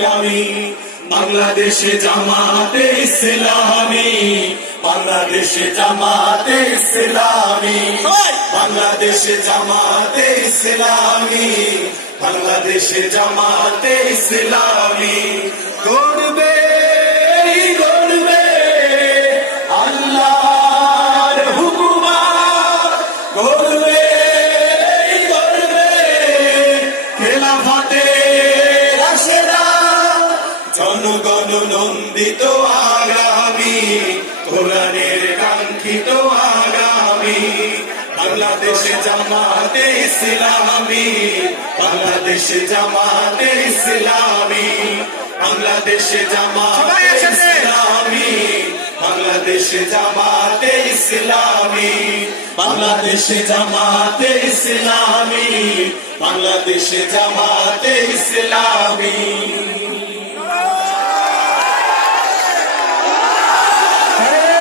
কামি। বাংলাদেশে জামাতে ইসলামী, বাংলাদেশে জামাতে ইসলামী, বাংলাদেশে জামাতে ইসলামী, বাংলাদেশে জামাতে ইসলামী। গড়বে গড়বে আল্লাহর হুকুমত, গড়বে গড়বে খেলাফতের রাশেদা, জনগণ নন্দিত আগামী, কোরআনের কাঙ্ক্ষিত আগামী। বাংলাদেশে জামাতে ইসলামী, বাংলাদেশে জামাতে ইসলামী, বাংলাদেশে জামাতে ইসলামী, বাংলাদেশে জামাতে ইসলামী, বাংলাদেশে জামাতে ইসলামী, বাংলাদেশে জামাতে ইসলামী।